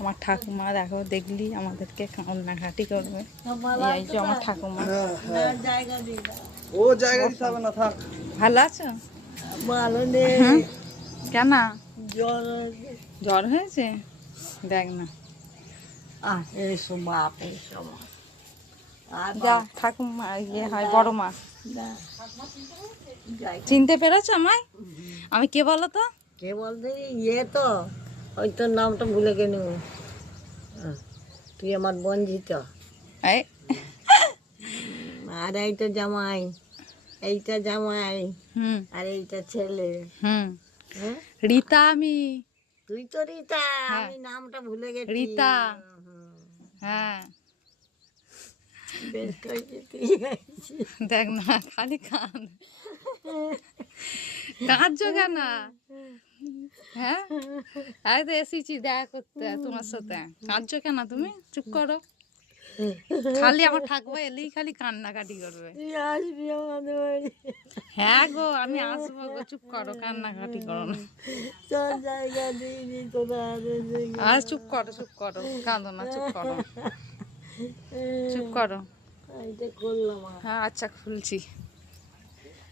আমার ঠাকুমা দেখো, দেখলি আমাদেরকে কান্নাকাটি করবে। এই যে আমার ঠাকুমা। ও জায়গা দিতে হবে না, থাক। ভালো আছো? ভালো নেই, কেন? জ্বর জ্বর হয়েছে? দেখ না, এসো বাপ, এসো মা। আর যা ঠাকুমা ইয়ে হয় বড় মা। যাই। চিনতে পেরেছো আমায়? আমি কে বলো তো? কে বলতে ইয়ে তো, ওই তোর নামটা ভুলে গেল। তুই আমার বঞ্জিত। এই আর এইটা জামাই, এইটা জামাই, হুম আর এইটা ছেলে। হুম হ্যাঁ, রীতা আমি। তুই তো রীতা, হ্যাঁ। আমি নামটা ভুলে গেছি। রীতা। হুম, হ্যাঁ বেশ করেছি, তুই আইছিস। দেখ না, খালি কাঁদছো কেন? হ্যাঁ, আমি তো এসেছি দেখা করতে তোমার সাথে, কাঁদছো কেন তুমি? চুপ করো। খালি আমার ঠাকুমা এলেই খালি কান্নাকাটি করবে। তুই আসবি আমাদের বাড়ি, হ্যাঁ গো, আমি আসবো গো, চুপ করো, কান্নাকাটি করো না। সব জায়গা দিইনি তোরা। আর চুপ করো, চুপ করো, কাঁদো না, চুপ করো, চুপ করো। এইটা করলাম। হ্যাঁ আচ্ছা, খুলছি।